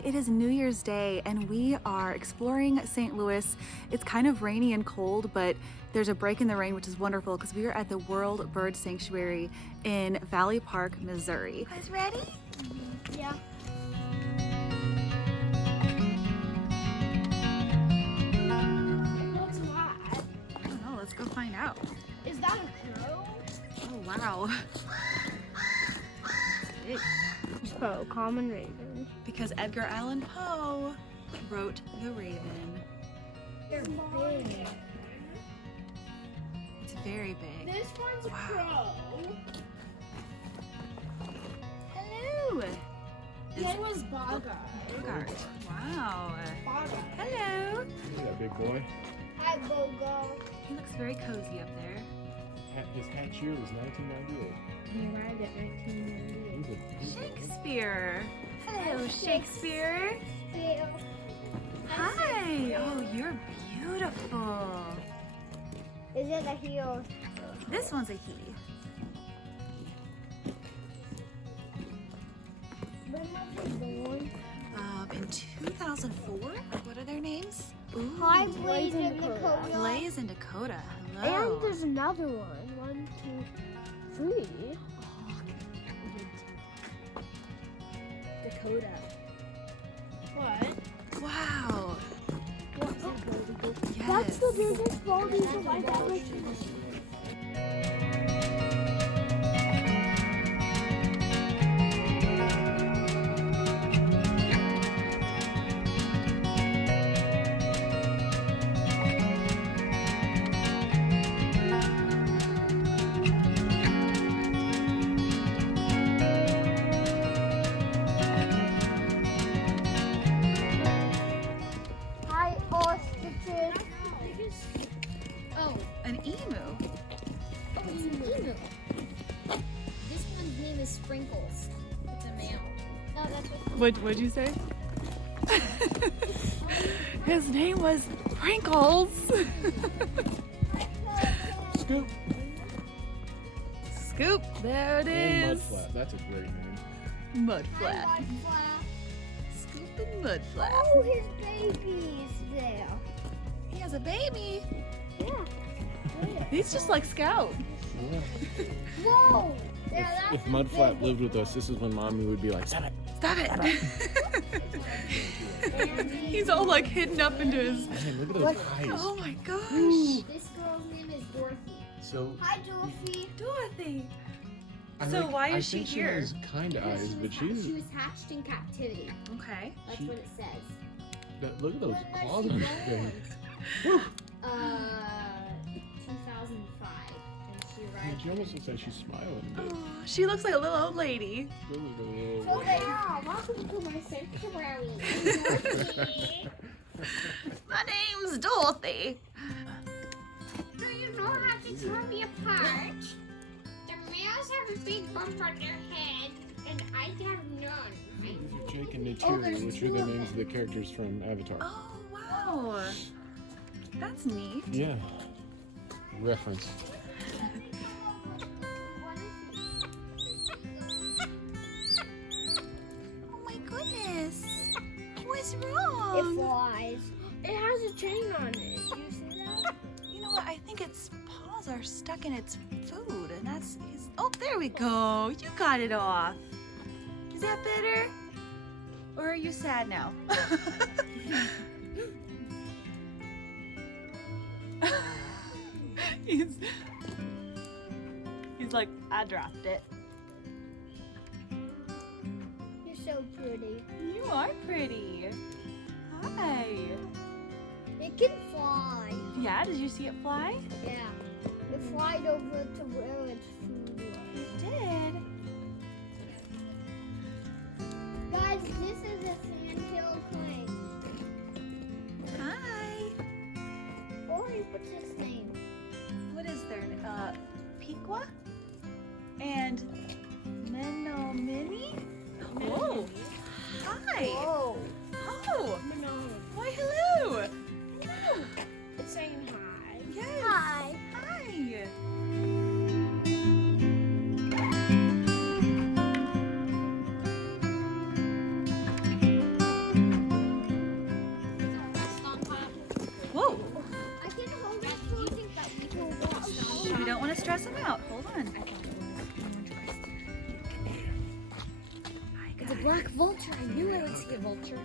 Today it is New Year's Day and we are exploring St. Louis. It's kind of rainy and cold, but there's a break in the rain, which is wonderful because we are at the World Bird Sanctuary in Valley Park, Missouri. You guys ready? Yeah. What's that? I don't know, let's go find out. Is that a crow? Oh wow. Big. Crow, common raven. Because Edgar Allan Poe wrote The Raven. They're big. It's very big. This one's a crow. Hello. His name was Bogart. Bogart. Wow. Bogart. Hello. Look at that big boy. Hi, Bogart. He looks very cozy up there. His hatch year was 1998. He arrived at 1998. Shakespeare. Hello, Shakespeare. Shakespeare. Hi. Oh, you're beautiful. Is it a he or This one's a he. when was he born? In 2004. What are their names? Ooh. Hi, Blaze and Dakota. Blaze and Dakota. Hello. And there's another one. 1, 2, 3. Dakota. What? Wow. Yes. That's the biggest bald eagle I've ever seen. Hi, ostriches. Oh, An emu. oh, it's an emu. This one's name is Sprinkles. It's a male. No, that's what. What'd you say? His name was Sprinkles. Scoop. Scoop. There it And is. Mudflat. That's a great name. Mudflat. Scoop and Mudflat. Oh, his baby's there. He has a baby. Yeah. He's just like Scout. Yeah. Whoa! Yeah, If that's Mudflat lived with us, this is when Mommy would be like, "Stop it!" Stop it. He's all like hidden up into his. Man, look at those eyes. Oh my gosh. This girl's name is Dorothy. So, Hi, Dorothy. Dorothy. I So think- why is I she think here? She has kind of eyes, but she she's. was hatched in captivity. Okay. That's She- what it says. Look at those When was claws she on her born? face. 2005, and she Yeah, arrived. she almost looks like she's smiling. But Oh, she looks like a little old lady. look at the little So boy. they are. Welcome to my sanctuary. My name's Dorothy. Do you know how to tell me apart? The males have a big bump on their head, and I have none. These are Jake and Oh, Neytiri, there's which are two the of names of the characters from Avatar. Oh, wow. That's neat. Yeah. Reference. Oh my goodness. What's It wrong? flies. It has a chain on it. Do you see that? You know what? I think its paws are stuck in its food, and that's. Oh, there we go. You got it off. Is that better? Or are you sad now? he's like, I dropped it. You're so pretty. You are pretty. Hi. It can fly. Yeah, did you see it fly? Yeah. It flied over to where its food was. It did. Guys, this is a sandhill crane. Hi. Or what's its name? What is their Pequa? And Menomini? Oh. Hi. Oh. Oh. Why, hello. It's saying hi. Yes. Hi. Hi. don't want to stress him out. Hold on. I thought it was an orange oyster. Hi, It's a guys. black vulture. I knew I would see a vulture.